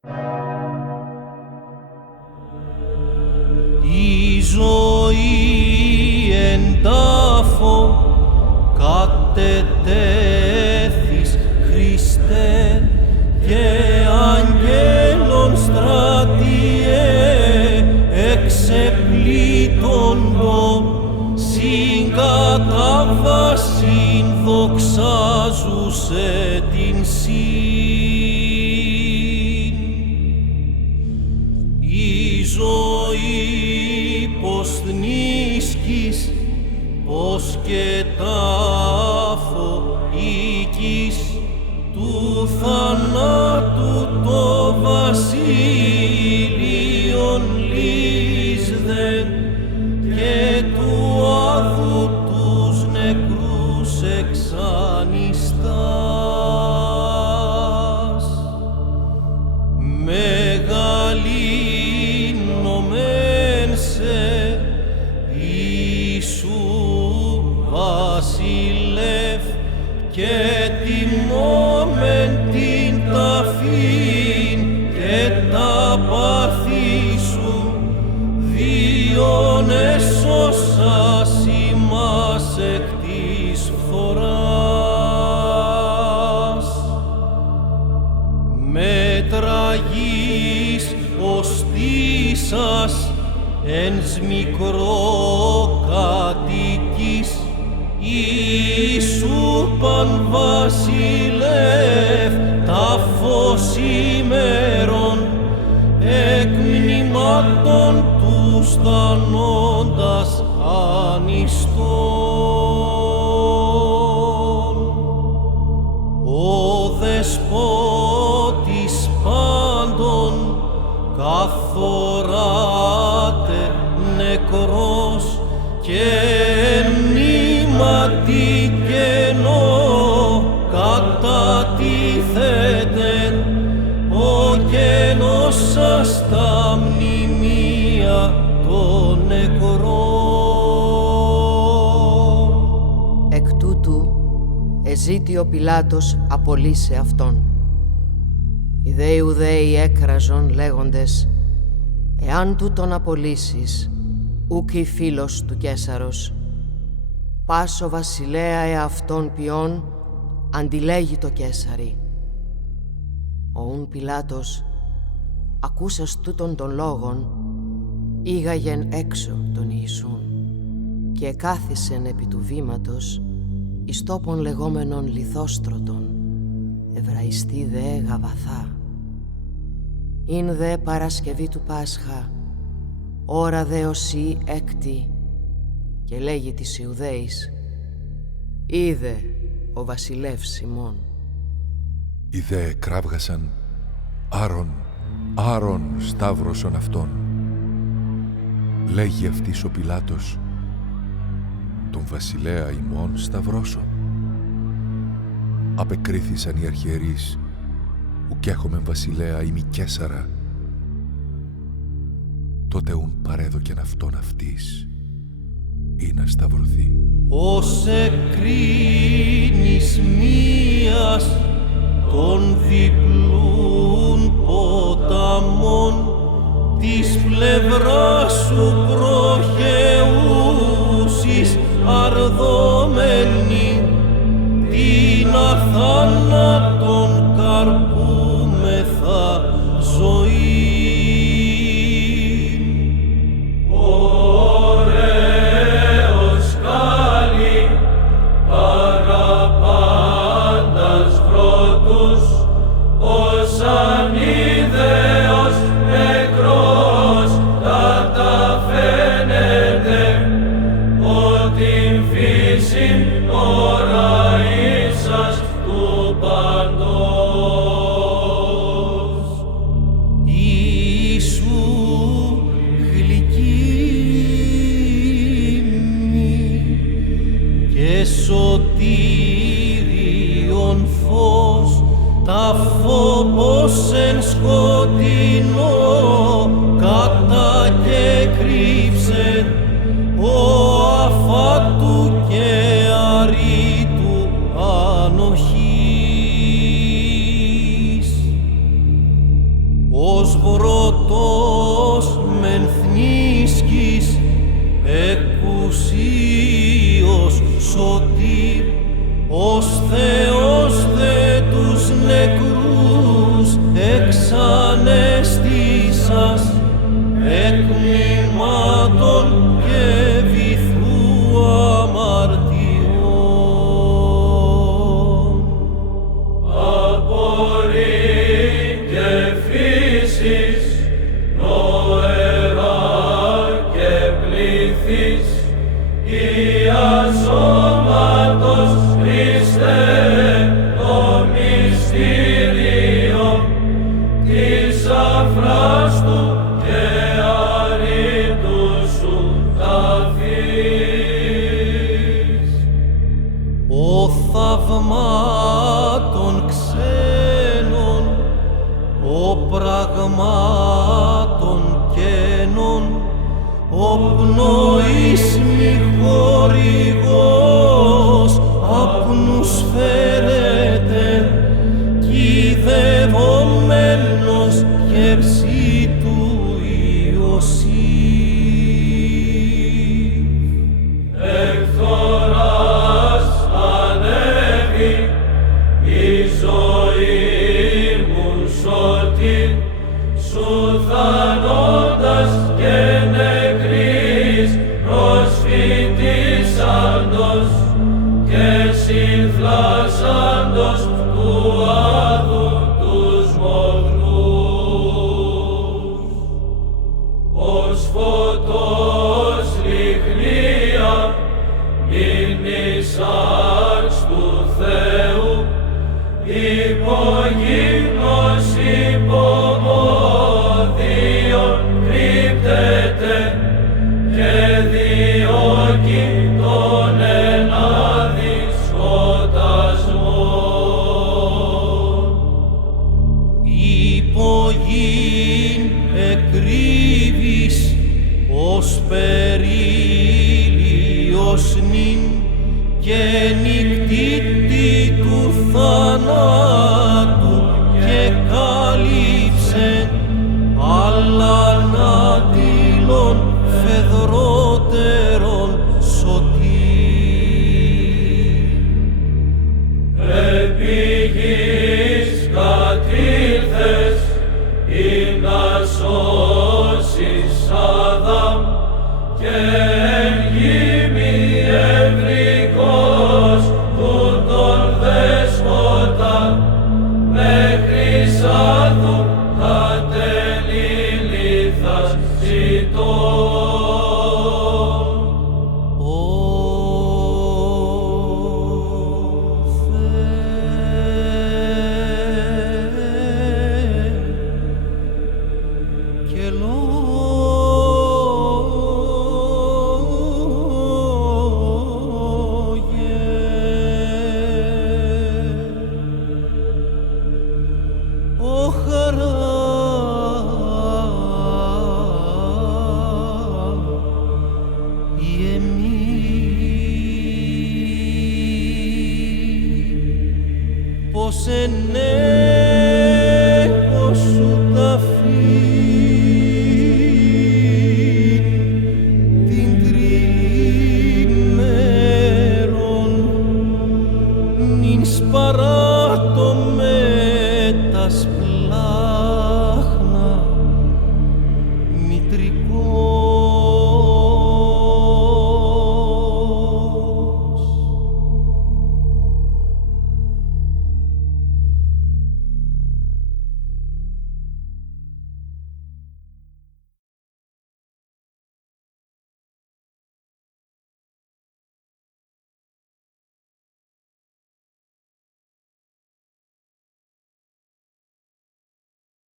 Η ζωή εν τάφο κατετέθης Χριστέ και αγγέλων στρατιέ εξεπλήττοντο συγκατάβασιν δοξάζουσε την η ζωή πως νίσκεις, πως και τάφο οίκης του θανάτου το βασίλειον λύσδεν και του άδου τους νεκρούς εξανιστάς. Μεγαλύνομεν σε Ιησού βασιλεύ και τιμώμεν την ταφήν και τα πάθη σου διόν έσωσας ημάς εκ της φθοράς. Με τραγής οστήσας ενς μικρό κατοικής Ιησού πανβασιλεύ τα φως ημέρων εκ μνημάτων του στανώντας ανιστών. Ο δεσπότης πάντων καθοράται νεκρός και μνήματι κενό κατατίθεται ο κενός σας τα μνημεία των νεκρών. Εκ τούτου εζήτη ο Πιλάτος απολύσε αυτόν. Οι δε Ιουδαίοι έκραζον λέγοντες «Εάν τούτον απολύσεις, ουκ η φίλος του Καίσαρος. Πάσο βασιλέα εαυτόν ποιόν, αντιλέγει το Καίσαρι». Ο ουν Πιλάτος, ακούσας τούτον των λόγων, ήγαγεν έξω τον Ιησούν και κάθισεν επί του βήματος εις τόπον λεγόμενον Λιθόστρωτον, Εβραϊστή δε Γαβαθά. Ειν δε Παρασκευή του Πάσχα, ώρα δε οσί έκτη, και λέγει της Ιουδαίης «Είδε ο βασιλεύς ημών». Οι δε κράβγασαν «Άρον, Άρον σταύρωσον αυτόν». Λέγει αυτής ο Πιλάτος «Τον βασιλέα ημών σταυρώσω». Απεκρίθησαν οι αρχιερείς «Ουκ έχομεν βασιλέα ημι Καίσαρα». Τότε ουν παρέδοκεν αυτόν αυτής ή να σταυρωθεί. Ως εκρίνης μίας των διπλούν ποταμών της πλευράς σου προχεούσης αρδωμένη την αθάνατον καρπούμεθα ζωή. Σωτήριον φως τα φόβος εν σκοτεινό κατά και κρύψεν ο αφάτου και αρήτου ανοχής. ως βρωτός μεν θνίσκης, εκουσίως σωτήρ, ως Θεός δε τους νεκρούς εξαναισθήσας, εκ μνημάτων και βυθού αμαρτιών. Ο θαυμάτων ξένων, ο πραγμάτων καίνων, ο πνοής μη χορηγός απνούς φέρεται, κυδευομένος γεύση του Ιωσήφ. Σου θανόντας και νεκρής προσφυτίσαντος και συνθλάσσαντος του άδου τους μογνούς. Ως φωτός λιχνία μηνύσαξ του Θεού, υπογύμνος υπομόδιον κρύπτεται και διώκει τον ενάδει σκοτασμόν. Υπογειν εκρύβεις ως περίλιος νυν και νυκτήτη του θανάτου και κάλυψε άλλαν αντίλων φεδρότερων σωτήρ. Επί γης κατήλθες ή να σώσεις Αδάμ και εν γη μη ευρικός τούτον δέσποτα μέχρι σάδου κατέ